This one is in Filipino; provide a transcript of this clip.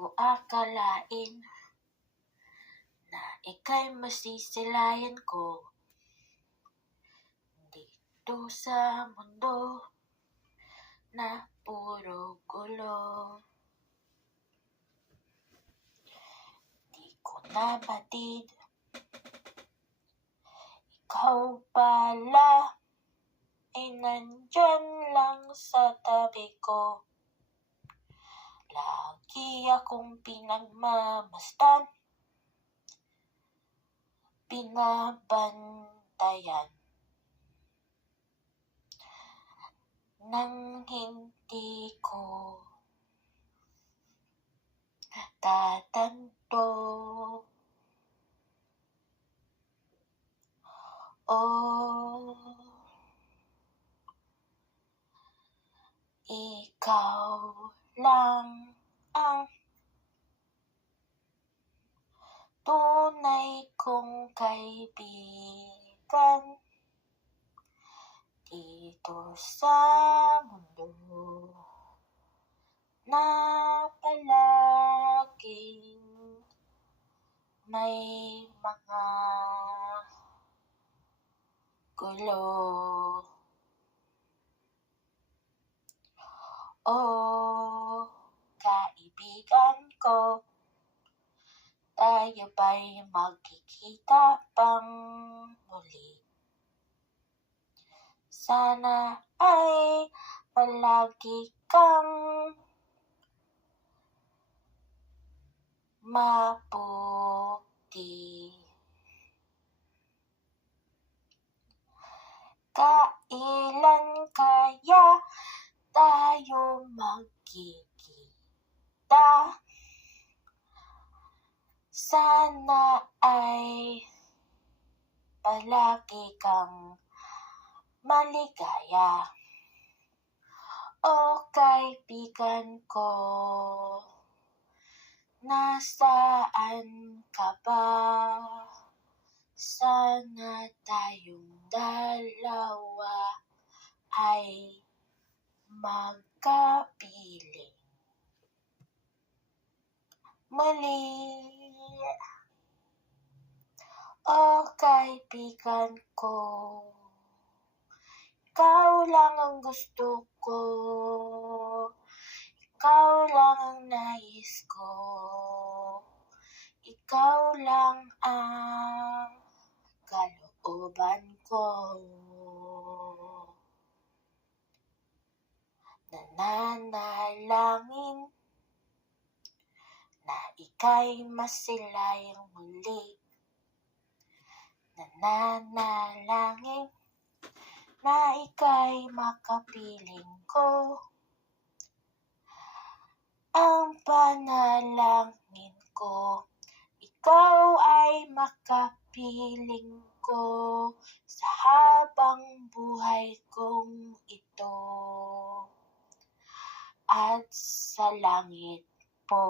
ko akalain na ika'y masisilayan ko dito sa mundo na puro gulo. Di ko nabatid, ikaw pala ay nandyan lang sa tabi ko. Lagi akong pinagmamasdan, binabantayan, nang hindi ko tatanto. Oh, ikaw lang ang tunay kong kaibigan dito sa mundo na palaging may mga gulo. Oh, kaibigan ko, tayo ba'y magkikita pang muli? Sana ay palagi kang mabuti. Kailan kaya tayo magkikita? Sana ay palagi kang maligaya. O kaibigan ko, nasaan ka ba? Sana tayong dalawa ay magkapiling muli. O kaibigan ko, ikaw lang ang gusto ko, ikaw lang ang nais ko, ikaw lang ang kalooban ko. Nananalangin na ika'y masilayang muli. Nananalangin na ika'y makapiling ko. Ang panalangin ko, ikaw ay makapiling ko sa habang buhay kong ito at sa langit po.